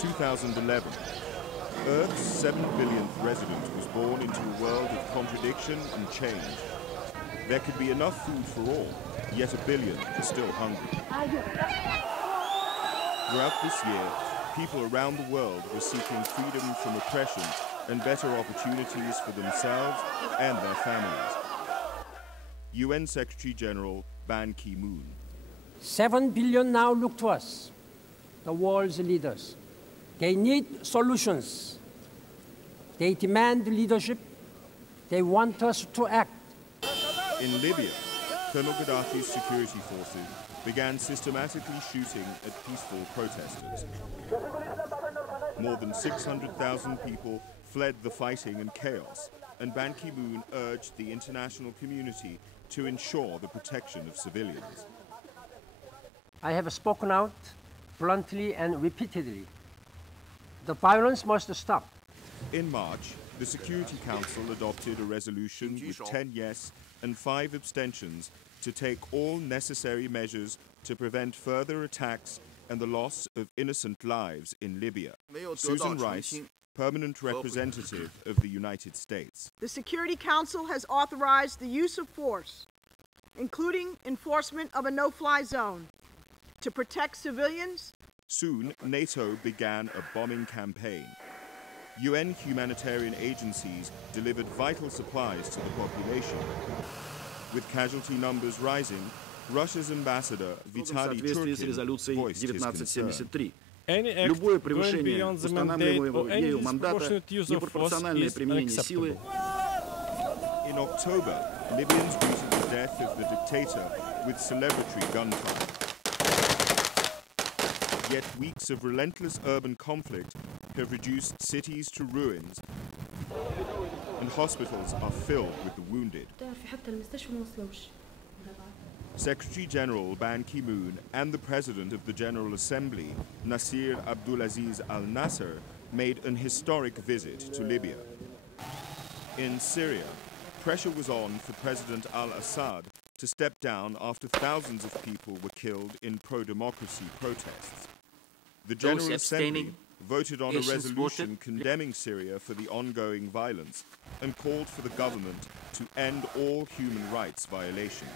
2011, Earth's 7 billionth resident was born into a world of contradiction and change. There could be enough food for all, yet 1 billion are still hungry. Throughout this year, people around the world were seeking freedom from oppression and better opportunities for themselves and their families. UN Secretary General Ban Ki-moon. 7 billion now look to us, the world's leaders. They need solutions. They demand leadership. They want us to act. In Libya, Colonel Gaddafi's security forces began systematically shooting at peaceful protesters. More than 600,000 people fled the fighting and chaos, and Ban Ki-moon urged the international community to ensure the protection of civilians. I have spoken out bluntly and repeatedly. The violence must stop. In March, the Security Council adopted a resolution with 10 yes and 5 abstentions to take all necessary measures to prevent further attacks and the loss of innocent lives in Libya. Susan Rice, permanent representative of the United States. The Security Council has authorized the use of force, including enforcement of a no-fly zone, to protect civilians. Soon, NATO began a bombing campaign. UN humanitarian agencies delivered vital supplies to the population. With casualty numbers rising, Russia's ambassador Vitaly Turkin voiced his concern. Any act going beyond the mandate or any disproportionate use of force is unacceptable. In October, Libyans greeted the death of the dictator with celebratory gunfire. Yet weeks of relentless urban conflict have reduced cities to ruins, and hospitals are filled with the wounded. Secretary General Ban Ki-moon and the President of the General Assembly, Nasir Abdulaziz Al-Nasser, made an historic visit to Libya. In Syria, pressure was on for President Al-Assad to step down after thousands of people were killed in pro-democracy protests. The General Assembly voted on a resolution condemning Syria for the ongoing violence and called for the government to end all human rights violations.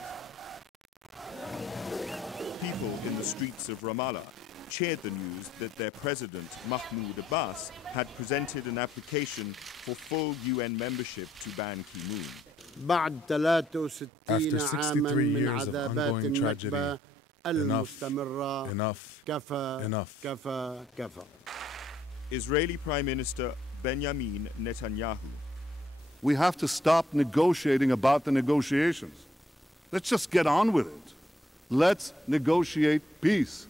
People in the streets of Ramallah cheered the news that their president, Mahmoud Abbas, had presented an application for full UN membership to Ban Ki-moon. After 63 years of ongoing tragedy, enough. Israeli Prime Minister Benjamin Netanyahu. We have to stop negotiating about the negotiations. Let's just get on with it. Let's negotiate peace.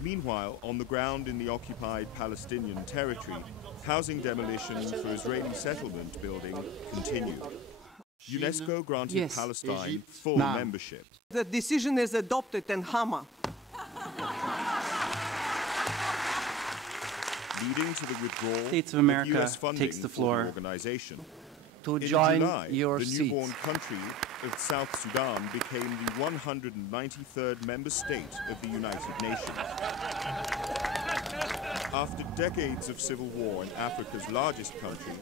Meanwhile, on the ground in the occupied Palestinian territory, housing demolition for Israeli settlement building continued. UNESCO granted Palestine full membership. The decision is adopted in Hama. Leading to the withdrawal States of America US funding takes the floor for the organization. to In join July, your the seats. newborn country of South Sudan became the 193rd member state of the United Nations. After decades of civil war in Africa's largest country,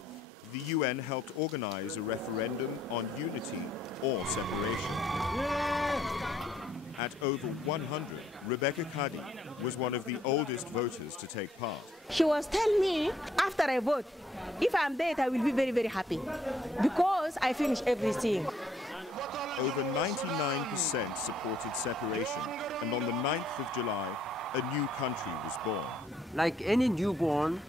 the UN helped organize a referendum on unity or separation. At over 100, Rebecca Kadi was one of the oldest voters to take part. She was telling me, after I vote, if I'm dead, I will be very, very happy, because I finished everything. Over 99% supported separation, and on the 9th of July, a new country was born. Like any newborn,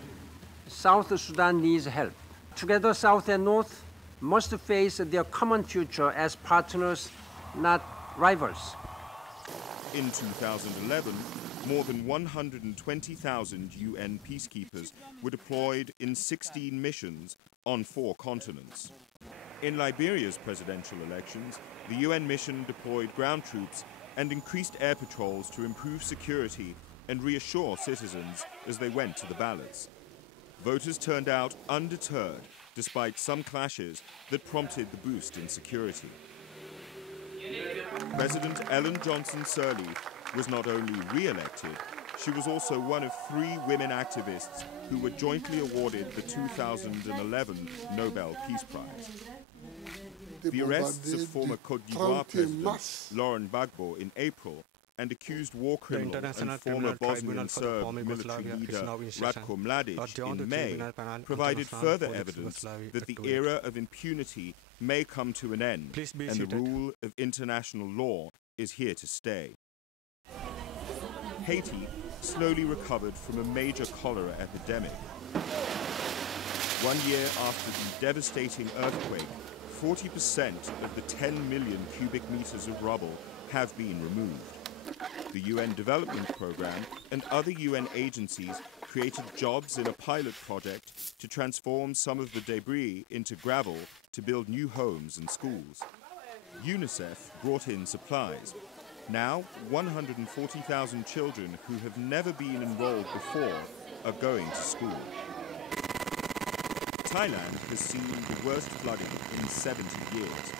South Sudan needs help. Together, South and North must face their common future as partners, not rivals. In 2011, more than 120,000 UN peacekeepers were deployed in 16 missions on 4 continents. In Liberia's presidential elections, the UN mission deployed ground troops and increased air patrols to improve security and reassure citizens as they went to the ballots. Voters turned out undeterred, despite some clashes that prompted the boost in security. President Ellen Johnson Sirleaf was not only re-elected, She was also one of 3 women activists who were jointly awarded the 2011 Nobel Peace Prize. The arrests of former Côte d'Ivoire President Laurent Gbagbo in April and accused war criminal and former Bosnian Serb military leader Ratko Mladic in May provided further evidence that the era of impunity may come to an end and the rule of international law is here to stay. Haiti slowly recovered from a major cholera epidemic. 1 year after the devastating earthquake, 40% of the 10 million cubic meters of rubble have been removed. The UN Development Programme and other UN agencies created jobs in a pilot project to transform some of the debris into gravel to build new homes and schools. UNICEF brought in supplies. Now, 140,000 children who have never been enrolled before are going to school. Thailand has seen the worst flooding in 70 years.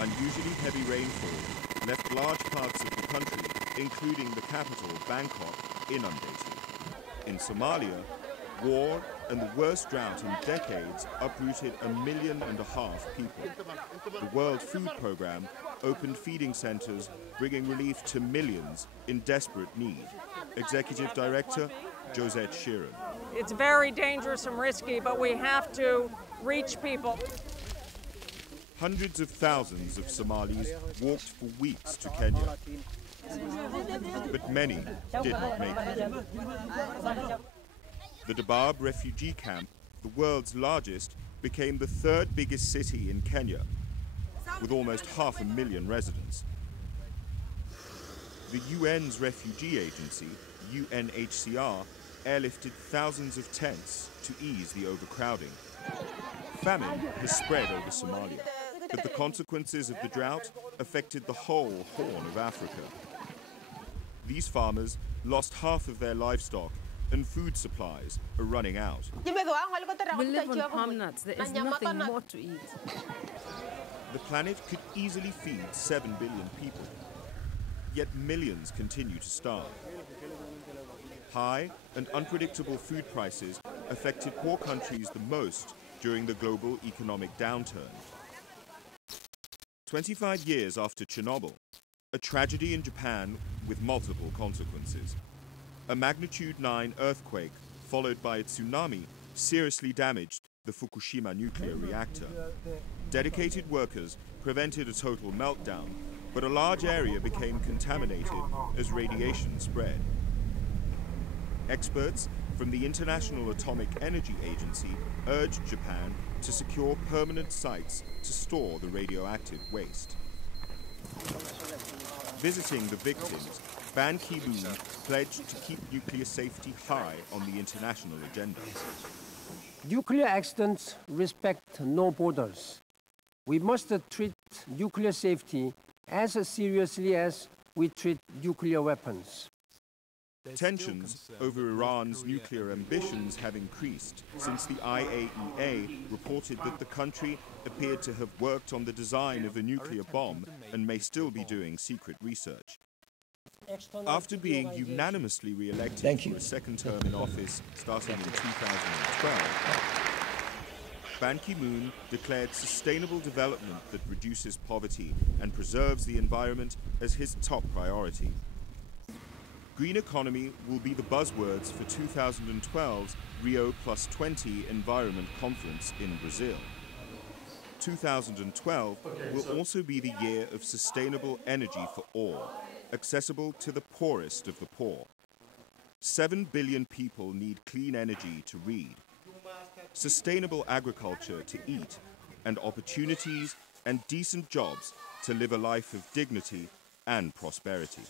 Unusually heavy rainfall left large parts of the country, including the capital, Bangkok, inundated. In Somalia, war and the worst drought in decades uprooted 1.5 million people. The World Food Programme opened feeding centres, bringing relief to millions in desperate need. Executive Director, Josette Sheeran. It's very dangerous and risky, but we have to reach people. Hundreds of thousands of Somalis walked for weeks to Kenya, but many didn't make it. The Dadaab refugee camp, the world's largest, became the 3rd biggest city in Kenya, with almost 500,000 residents. The UN's refugee agency, UNHCR, airlifted thousands of tents to ease the overcrowding. Famine has spread over Somalia, but the consequences of the drought affected the whole Horn of Africa. These farmers lost half of their livestock and food supplies are running out. We live on palm nuts. There is nothing more to eat. The planet could easily feed 7 billion people, yet millions continue to starve. High and unpredictable food prices affected poor countries the most during the global economic downturn. 25 years after Chernobyl, a tragedy in Japan with multiple consequences. A magnitude 9 earthquake, followed by a tsunami, seriously damaged the Fukushima nuclear reactor. Dedicated workers prevented a total meltdown, but a large area became contaminated as radiation spread. Experts from the International Atomic Energy Agency urged Japan to secure permanent sites to store the radioactive waste. Visiting the victims, Ban Ki-moon pledged to keep nuclear safety high on the international agenda. Nuclear accidents respect no borders. We must treat nuclear safety as seriously as we treat nuclear weapons. Tensions over Iran's nuclear ambitions have increased since the IAEA reported that the country appeared to have worked on the design of a nuclear bomb and may still be doing secret research. After being unanimously re-elected for a second term in office starting in 2012, Ban Ki-moon declared sustainable development that reduces poverty and preserves the environment as his top priority. Green economy will be the buzzwords for 2012's Rio +20 Environment Conference in Brazil. 2012 will also be the year of sustainable energy for all, accessible to the poorest of the poor. 7 billion people need clean energy to read, sustainable agriculture to eat, and opportunities and decent jobs to live a life of dignity and prosperity.